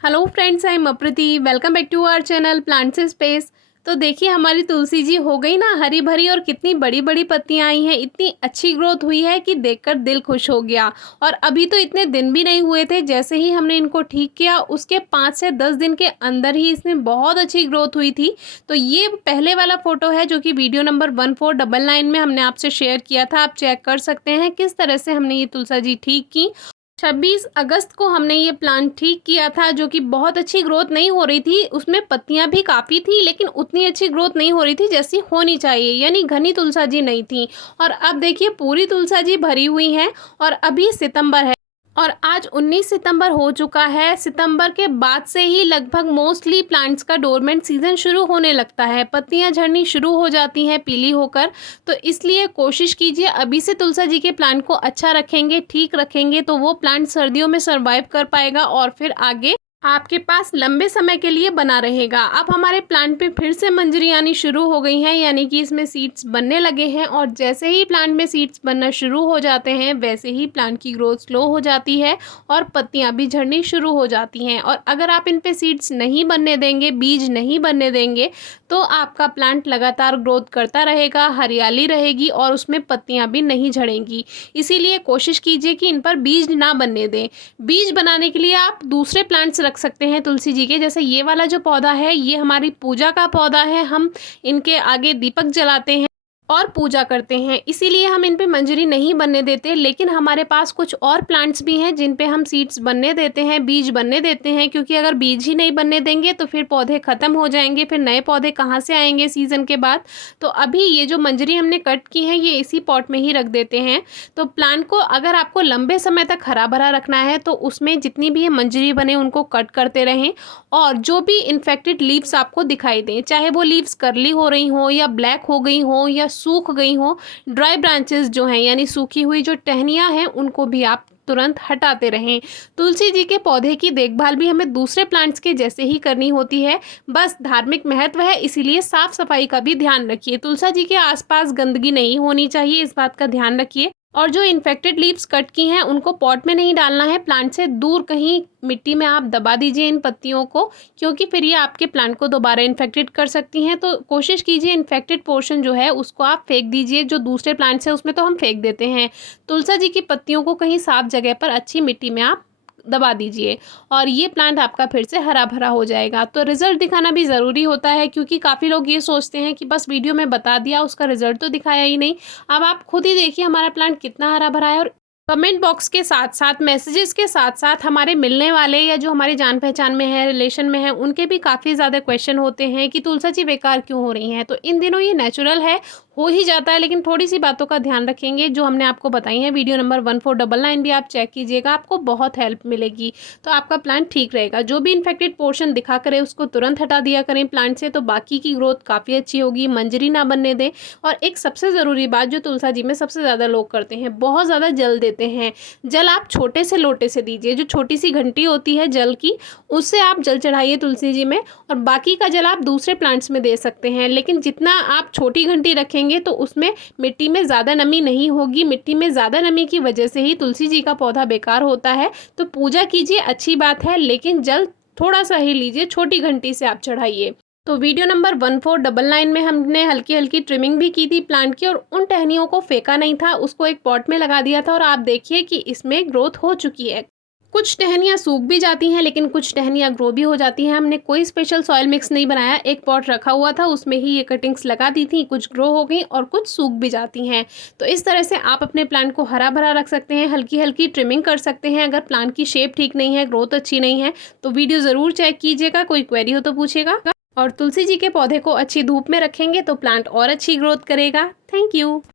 Hello friends, I am Aprati. Welcome back to our channel plants space. तो देखिए हमारी तुलसी जी हो गई ना हरी भरी और कितनी बड़ी बड़ी पत्तियां आई हैं। इतनी अच्छी ग्रोथ हुई है कि देखकर दिल खुश हो गया। और अभी तो इतने दिन भी नहीं हुए थे, जैसे ही हमने इनको ठीक किया उसके 5 से 10 दिन के अंदर ही इसमें बहुत अच्छी ग्रोथ हुई थी। तो ये पहले वाला फ़ोटो है जो कि वीडियो नंबर 1499 में हमने आपसे शेयर किया था। आप चेक कर सकते हैं किस तरह से हमने ये तुलसी जी ठीक की। 26 अगस्त को हमने ये प्लांट ठीक किया था, जो कि बहुत अच्छी ग्रोथ नहीं हो रही थी। उसमें पत्तियां भी काफ़ी थी लेकिन उतनी अच्छी ग्रोथ नहीं हो रही थी जैसी होनी चाहिए, यानी घनी तुलसा जी नहीं थी। और अब देखिए पूरी तुलसा जी भरी हुई है। और अभी सितंबर है और आज 19 सितंबर हो चुका है। सितंबर के बाद से ही लगभग मोस्टली प्लांट्स का डोरमेंट सीजन शुरू होने लगता है, पत्तियां झड़नी शुरू हो जाती हैं पीली होकर। तो इसलिए कोशिश कीजिए अभी से तुलसा जी के प्लांट को अच्छा रखेंगे, ठीक रखेंगे तो वो प्लांट सर्दियों में सर्वाइव कर पाएगा और फिर आगे आपके पास लंबे समय के लिए बना रहेगा। अब हमारे प्लांट पे फिर से मंजरी आनी शुरू हो गई हैं, यानी कि इसमें सीड्स बनने लगे हैं। और जैसे ही प्लांट में सीड्स बनना शुरू हो जाते हैं वैसे ही प्लांट की ग्रोथ स्लो हो जाती है और पत्तियां भी झड़नी शुरू हो जाती हैं। और अगर आप इन पे सीड्स नहीं बनने देंगे, बीज नहीं बनने देंगे, तो आपका प्लांट लगातार ग्रोथ करता रहेगा, हरियाली रहेगी और उसमें पत्तियां भी नहीं झड़ेंगी। इसीलिए कोशिश कीजिए कि इन पर बीज ना बनने दें। बीज बनाने के लिए आप दूसरे प्लांट्स रख सकते हैं तुलसी जी के। जैसे ये वाला जो पौधा है ये हमारी पूजा का पौधा है। हम इनके आगे दीपक जलाते हैं और पूजा करते हैं, इसीलिए हम इन पे मंजरी नहीं बनने देते। लेकिन हमारे पास कुछ और प्लांट्स भी हैं जिन पे हम सीड्स बनने देते हैं, बीज बनने देते हैं। क्योंकि अगर बीज ही नहीं बनने देंगे तो फिर पौधे ख़त्म हो जाएंगे, फिर नए पौधे कहाँ से आएंगे सीज़न के बाद। तो अभी ये जो मंजरी हमने कट की है ये इसी पॉट में ही रख देते हैं। तो प्लांट को अगर आपको लंबे समय तक हरा भरा रखना है तो उसमें जितनी भी मंजरी बने उनको कट करते रहें। और जो भी इन्फेक्टेड लीव्स आपको दिखाई दें, चाहे वो लीव्स कर्ली हो रही हो या ब्लैक हो गई हो या सूख गई हो, ड्राई ब्रांचेस जो हैं यानी सूखी हुई जो टहनियाँ हैं उनको भी आप तुरंत हटाते रहें। तुलसी जी के पौधे की देखभाल भी हमें दूसरे प्लांट्स के जैसे ही करनी होती है, बस धार्मिक महत्व है इसीलिए साफ सफाई का भी ध्यान रखिए। तुलसी जी के आसपास गंदगी नहीं होनी चाहिए, इस बात का ध्यान रखिए। और जो इन्फेक्टेड लीव्स कट की हैं उनको पॉट में नहीं डालना है, प्लांट से दूर कहीं मिट्टी में आप दबा दीजिए इन पत्तियों को, क्योंकि फिर ये आपके प्लांट को दोबारा इन्फेक्टेड कर सकती हैं। तो कोशिश कीजिए इन्फेक्टेड पोर्शन जो है उसको आप फेंक दीजिए। जो दूसरे प्लांट्स हैं उसमें तो हम फेंक देते हैं, तुलसी जी की पत्तियों को कहीं साफ जगह पर अच्छी मिट्टी में आप दबा दीजिए और ये प्लांट आपका फिर से हरा भरा हो जाएगा। तो रिजल्ट दिखाना भी ज़रूरी होता है, क्योंकि काफ़ी लोग ये सोचते हैं कि बस वीडियो में बता दिया, उसका रिजल्ट तो दिखाया ही नहीं। अब आप खुद ही देखिए हमारा प्लांट कितना हरा भरा है। और कमेंट बॉक्स के साथ साथ, मैसेजेस के साथ साथ हमारे मिलने वाले या जो हमारी जान पहचान में है, रिलेशन में है, उनके भी काफ़ी ज़्यादा क्वेश्चन होते हैं कि तुलसी जी बेकार क्यों हो रही हैं। तो इन दिनों ये नेचुरल है, हो ही जाता है, लेकिन थोड़ी सी बातों का ध्यान रखेंगे जो हमने आपको बताई हैं। वीडियो नंबर 1499 भी आप चेक कीजिएगा, आपको बहुत हेल्प मिलेगी। तो आपका प्लांट ठीक रहेगा। जो भी इन्फेक्टेड पोर्शन दिखा करें उसको तुरंत हटा दिया करें प्लांट से, तो बाकी की ग्रोथ काफ़ी अच्छी होगी। मंजरी ना बनने दें। और एक सबसे ज़रूरी बात जो तुलसी जी में सबसे ज़्यादा लोग करते हैं, बहुत ज़्यादा जल देते हैं। जल आप छोटे से लोटे से दीजिए, जो छोटी सी घंटी होती है जल की, उससे आप जल चढ़ाइए तुलसी जी में। और बाकी का जल आप दूसरे प्लांट्स में दे सकते हैं, लेकिन जितना आप छोटी घंटी रखेंगे तो उसमें मिट्टी में ज़्यादा नमी नहीं होगी। मिट्टी में ज़्यादा नमी की वजह से ही तुलसी जी का पौधा बेकार होता है। तो पूजा कीजिए, अच्छी बात है, लेकिन जल थोड़ा सा ही लीजिए, छोटी घंटी से आप चढ़ाइए। तो वीडियो नंबर 1499 में हमने हल्की हल्की ट्रिमिंग भी की थी प्लांट की, और उन टहनियों को फेंका नहीं था, उसको एक पॉट में लगा दिया था। और आप देखिए कि इसमें ग्रोथ हो चुकी है। कुछ टहनियाँ सूख भी जाती हैं लेकिन कुछ टहनियाँ ग्रो भी हो जाती हैं। हमने कोई स्पेशल सॉइल मिक्स नहीं बनाया, एक पॉट रखा हुआ था उसमें ही ये कटिंग्स लगा दी थी। कुछ ग्रो हो गई और कुछ सूख भी जाती हैं। तो इस तरह से आप अपने प्लांट को हरा भरा रख सकते हैं, हल्की हल्की ट्रिमिंग कर सकते हैं। अगर प्लांट की शेप ठीक नहीं है, ग्रोथ अच्छी नहीं है, तो वीडियो ज़रूर चेक कीजिएगा। कोई क्वेरी हो तो पूछेगा। और तुलसी जी के पौधे को अच्छी धूप में रखेंगे तो प्लांट और अच्छी ग्रोथ करेगा। Thank you.